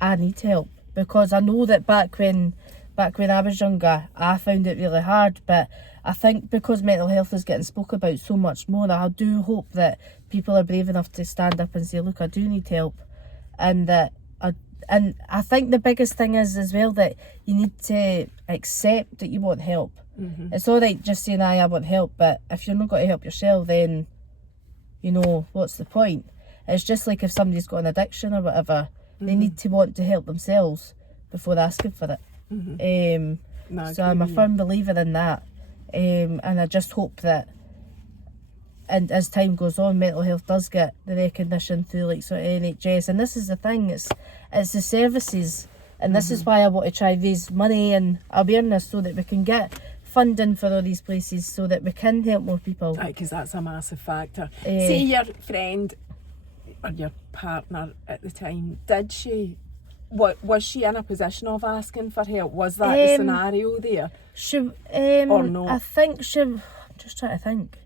I need help. Because I know that back when I was younger, I found it really hard, but I think because mental health is getting spoke about so much more, I do hope that people are brave enough to stand up and say, look, I do need help. And I think the biggest thing is as well that you need to accept that you want help. It's all right just saying, I want help, but if you're not going to help yourself, then, you know, what's the point? It's just like if somebody's got an addiction or whatever, they need to want to help themselves before asking for it. So I'm a firm believer in that. And I just hope that, and as time goes on, mental health does get the recognition through, like, sort of NHS. And this is the thing, it's the services, and this is why I want to try raise money and awareness so that we can get funding for all these places so that we can help more people. Because that's a massive factor. Say your friend or your partner at the time, was she in a position of asking for help? Was that the scenario there? Or no? I think I'm just trying to think.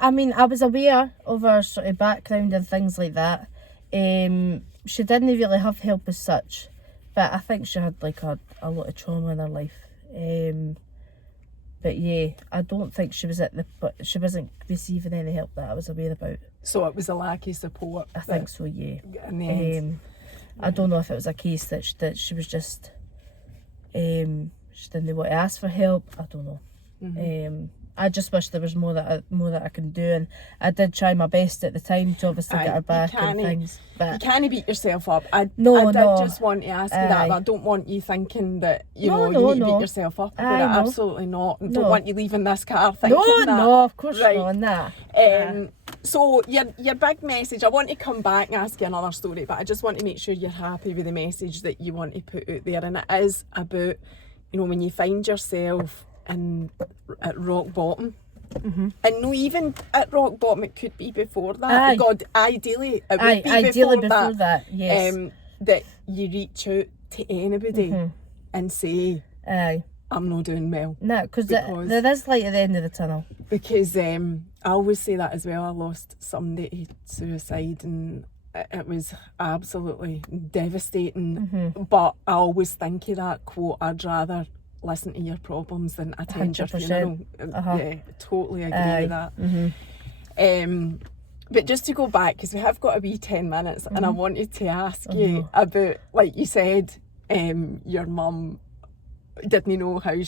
I was aware of her sort of background and things like that. She didn't really have help as such, but I think she had like a lot of trauma in her life. But yeah, I don't think she wasn't receiving any help that I was aware about. So it was a lack of support. I think so, yeah. In the end. I don't know if it was a case that she was just she didn't want to ask for help. I don't know. Mm-hmm. I just wish there was more that I can do, and I did try my best at the time to obviously get her back and things. But you can't beat yourself up. I no. just want to ask you that. I don't want you thinking that you need to beat yourself up about it. Absolutely not. I don't want you leaving this car thinking that. No, of course not. So your big message, I want to come back and ask you another story, but I just want to make sure you're happy with the message that you want to put out there, and it is about, when you find yourself at rock bottom, and no, even at rock bottom, it could be before that. God, ideally it would be before that. Yes. That you reach out to anybody and say, I'm not doing well. No, because there is light at the end of the tunnel. Because I always say that as well. I lost somebody to suicide, and it was absolutely devastating. But I always think of that quote, I'd rather listen to your problems than attend your funeral. Yeah, totally agree with that. But just to go back, because we have got a wee 10 minutes, and I wanted to ask you about, like you said, your mum didn't know how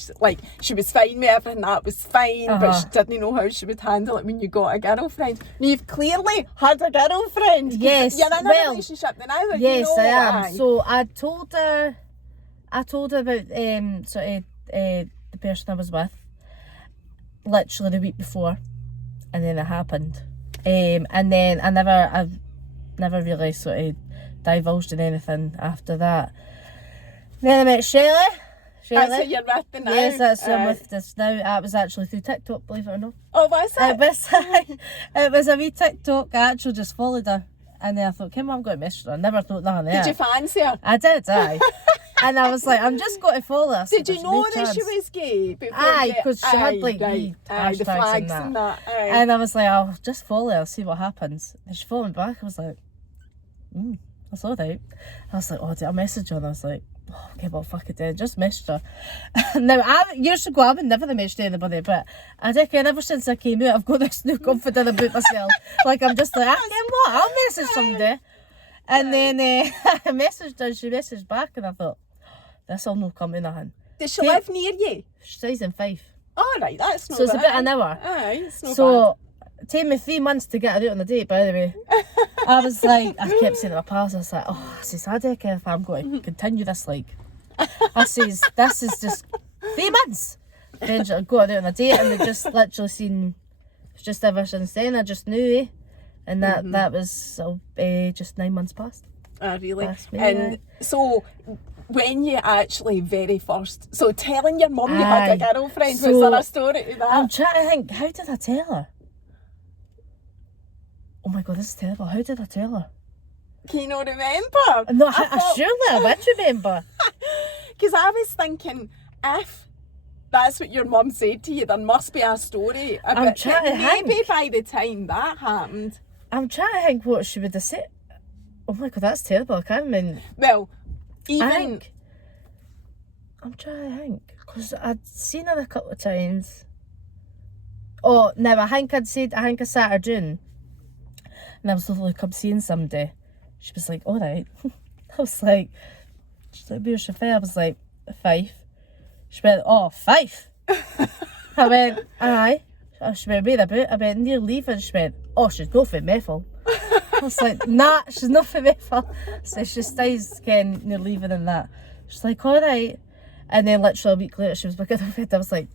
she was fine with everything, that was fine, but she didn't know how she would handle it when you got a girlfriend. Now, you've clearly had a girlfriend. Yes. You're in a relationship now. Yes, I am. So I told her about the person I was with literally the week before, and then it happened. And then I've never really sort of divulged in anything after that. Then I met Shelley. That's who you're with now? Yes, that's who I'm with this now. It was actually through TikTok, believe it or not. Oh, was it? It was a wee TikTok. I actually just followed her. And then I thought, I'm going to message her. I never thought nothing there. Did you fancy her? I did, aye. And I was like, I'm just going to follow her. Did you know that she was gay before? Aye, because she had like the flags and that. And I was like, I'll just follow her, see what happens. And she followed me back. I was like, that's all right. I was like, did I message her? And I was like, okay, well, fuck it then. Just messaged her. Now, years ago, I would never have messaged anybody, but I reckon ever since I came out, I've got this new confidence about myself. Like, I'm just like, what? I'll message somebody. And then I messaged her, and she messaged back, and I thought, this'll no come to nothing. Does she live near you? She stays in Fife. Oh, right, that's not so it's bad. About an hour. Aye, it's not so, it took me 3 months to get her out on a date, by the way. I was like, I kept saying to my pals, I was like, I says, I don't care if I'm going to continue this, like. I says, this is just 3 months. Then she got out on a date, and we just literally seen, it's just ever since then, I just knew, and that was just 9 months past. Really? And so, when you actually very first, so telling your mum you had a girlfriend, was there a story to that? I'm trying to think, how did I tell her? Oh my God, this is terrible. How did I tell her? Can you not remember? No, I surely I would remember. Because I was thinking, if that's what your mum said to you, there must be a story about it. Maybe by the time that happened. I'm trying to think what she would have said. Oh my God, that's terrible. I can't remember. Well, I'm trying to think. Because I'd seen her a couple of times. Oh, no, I think I sat her down. And I was like, I'm seeing somebody. She was like, all right. I was like, she's like, where's she from? I was like, Fife. She went, Fife. I went, aye. She went, where about? I went, near leaving. She went, she's not from Methil. I was like, nah, she's not from Methil. So she stays again near leaving and that. She's like, all right. And then literally a week later, she was back at the bed. I was like,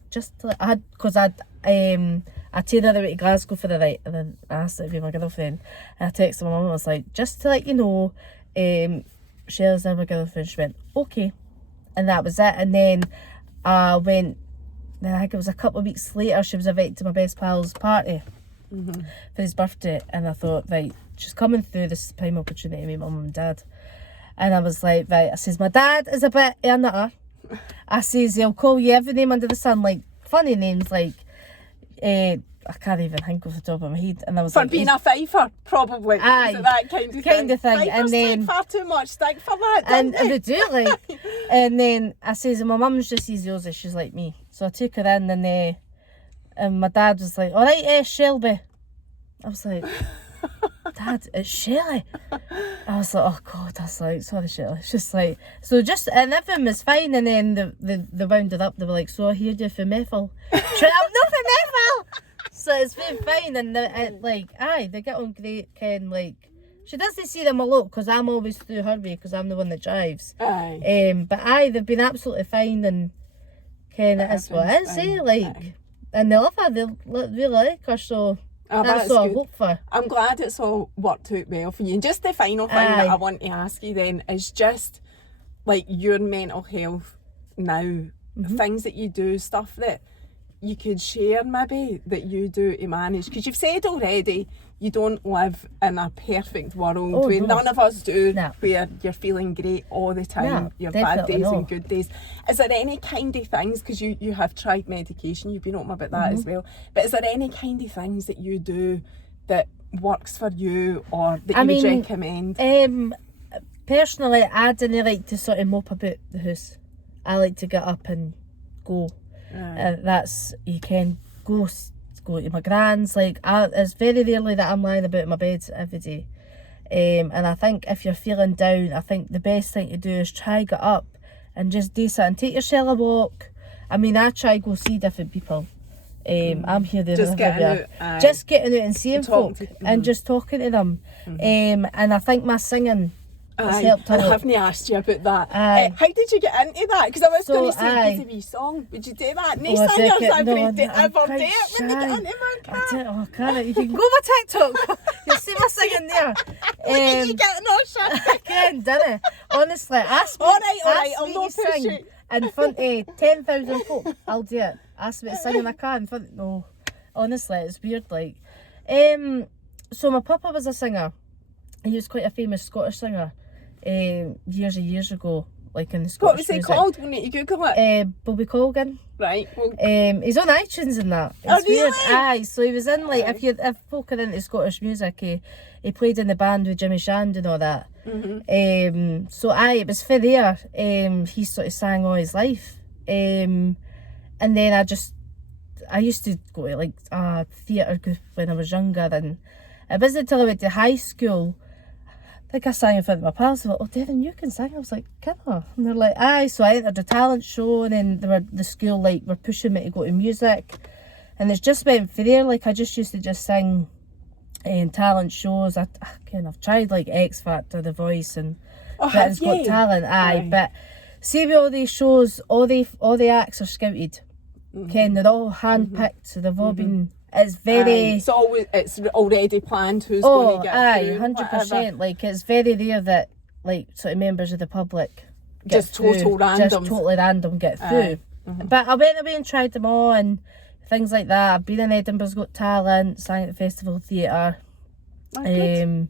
I taken her away to Glasgow for the night, and then I asked her to be my girlfriend. And I texted my mum and I was like, just to let you know, Shelley's now my girlfriend. She went, okay. And that was it. And then I went then I think it was a couple of weeks later, she was invited to my best pal's party for his birthday. And I thought, right, she's coming through, this is a prime opportunity to meet my mum and dad. And I was like, right, I says, my dad is a bit of a nutter. I says, he'll call you every name under the sun, like funny names, like, I can't even think off the top of my head. And I was for like, being a fifer, probably. Aye, is it that kind of thing? Fifers and then take far too much stick for that, and they do, like. And then I says, my mum's just as yours, she's like me. So I took her in, and my dad was like, all right, Shelby. I was like, Dad, it's Shelley. I was like, oh God, I was like, sorry Shelley. It's just like, so just, and everything was fine, and then they rounded up, they were like, so I hear you for Methil. I'm not for Methil! So it's been fine, and they get on great, Ken, like, she doesn't see them a lot, because I'm always through her way, because I'm the one that drives. Aye. But they've been absolutely fine, and Ken, it is what it is, like, aye. And they love her, they really like her, so that's what I hope for. I'm glad it's all worked out well for you. And just the final thing that I want to ask you then is just, like, your mental health now, things that you do, stuff that you could share maybe that you do to manage, because you've said already you don't live in a perfect world where none of us do, where you're feeling great all the time, your bad days and good days. Is there any kind of things, because you have tried medication, you've been open about that as well, but is there any kind of things that you do that works for you or that you would recommend? Personally, I didn't like to sort of mop about the house. I like to get up and go. That's, you can go to my gran's, like, it's very rarely that I'm lying about in my bed every day, and I think if you're feeling down, I think the best thing to do is try get up and just do something, take yourself a walk. I mean, I try go see different people, I'm here there just getting out, just getting out and seeing folk and just talking to them, and I think my singing has helped a lot. I haven't asked you about that. How did you get into that? Because I was going to say, give a wee song. Would you do that? No singers ever do it when they get into my Oh, can't. You can go my TikTok. You'll see my singing there. Look at you getting all shut. Again, didn't it? Honestly, ask me, I'll not push you. In front of 10,000 folk, I'll do it. Ask me to sing in a car in front. No, honestly, it's weird. Like, so my papa was a singer. He was quite a famous Scottish singer. Years and years ago, like in the Scottish What was he music. called? We'll need to Google it. Bobby Colgan. Right. Well, he's on iTunes and that. It's weird. Aye, so he was in, like, if folk are into Scottish music, he played in the band with Jimmy Shand and all that. So it was for there. He sort of sang all his life. And then I used to go to, like, a theatre group when I was younger, and it wasn't until I went to high school, I think I sang in front of my pals. They were like, oh, Derryn, you can sing. I was like, can I? And they're like, aye. So I entered a talent show, and then the school, like, were pushing me to go to music. And it's just went for there. Like, I just used to just sing in talent shows. I've tried, like, X Factor, The Voice, and Britain's Got Talent. Aye. But see, with all these shows, all the acts are scouted. Ken, they're all hand-picked, so they've all been... It's very... it's already planned who's going to get through. 100%. Like, it's very rare that, like, sort of members of the public get just through. Just totally random get through. But I went away and tried them all and things like that. I've been in Edinburgh's Got Talent, sang at the Festival Theatre. And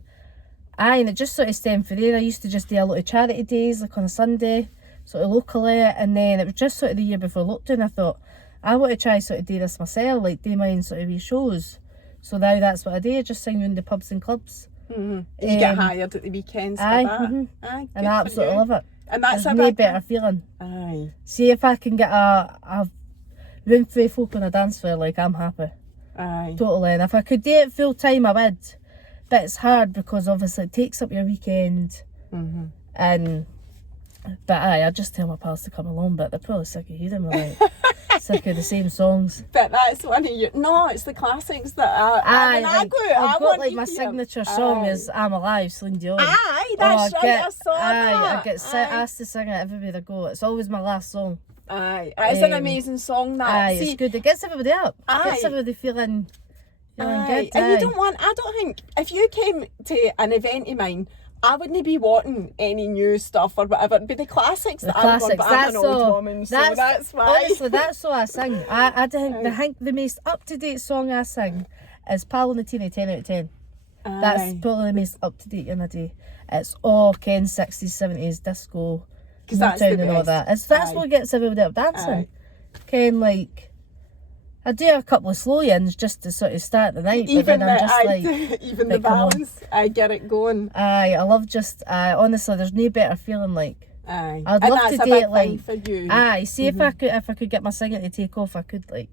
it just sort of stemmed from there. I used to just do a lot of charity days, like on a Sunday, sort of locally, and then it was just sort of the year before lockdown. I thought, I want to try sort of do this myself, like do my own sort of wee shows. So now that's what I do, just sing in the pubs and clubs. You get hired at the weekends for that. And I absolutely love it. And that's a no better feeling. See if I can get a room full of folk on a dance floor, like, I'm happy. Totally. And if I could do it full time, I would. But it's hard because obviously it takes up your weekend. But I just tell my pals to come along, but they're probably sick of hearing me, like, sick of the same songs. But that's one of your... No, it's the classics that I've got, like, my signature song is I'm Alive, Celine Dion. That's right, I saw that. I get asked to sing it everywhere I go. It's always my last song. It's an amazing song, that. It's good. It gets everybody up. It gets everybody feeling good. And you don't want... I don't think... If you came to an event of mine, I wouldn't be wanting any new stuff or whatever. It'd be the classics that I'm going, but I'm an old woman, so that's why. Honestly, that's all I sing. I think the most up-to-date song I sing is Pal on the Teeny 10 out of 10. That's probably the most up-to-date in a day. It's all Ken 60s, 70s, disco, Motown and all that. That's what gets everybody up dancing. Ken, like... I do a couple of slow-ins just to sort of start the night, but then I'm just like... Even the balance, I get it going. Aye, I love just... honestly, there's no better feeling like... Aye. I'd love to do it like... for you. Aye, see if I could get my singing to take off, I could like...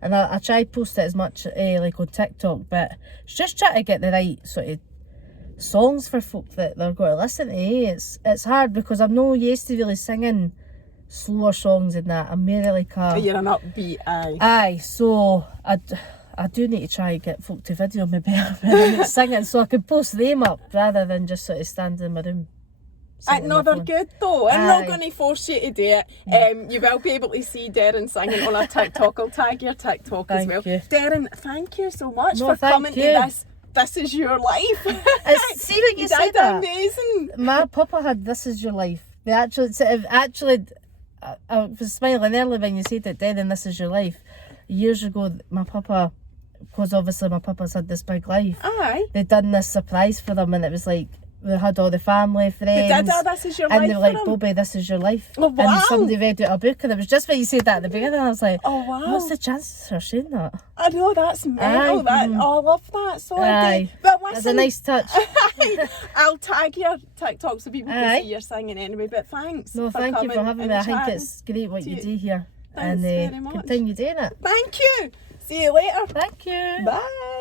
And I try to post it as much like on TikTok, but it's just trying to get the right sort of songs for folk that they're going to listen to. It's hard because I'm no used to really singing slower songs and that. I'm really like a... You're an upbeat, aye. Aye, so I do need to try and get folk to video me better when I'm singing so I can post them up rather than just sort of stand in my room. No, they're good though. I'm not going to force you to do it. You will be able to see Derryn singing on our TikTok. I'll tag your TikTok as well. Derryn, thank you so much for coming to this. This is your life. See what you said that? Amazing. My papa had This Is Your Life. They actually I was smiling early when you said it, Derryn, This Is Your Life. Years ago, my papa, because obviously my papa's had this big life. Aye. They'd done this surprise for them and it was like, they had all the family, friends. They did This Is Your Life. And they were like, Bobby, this is your life. Oh, wow. And somebody read out a book and it was just when you said that at the beginning. I was like, oh, wow. What's the chances for saying that? I know, that's mental. I love that. So aye. But listen, that's a nice touch. I'll tag your TikTok so people can see you're singing anyway. But thanks. No, thank you for having me. I think it's great what you do here. Thanks very much. Continue doing it. Thank you. See you later. Thank you. Bye.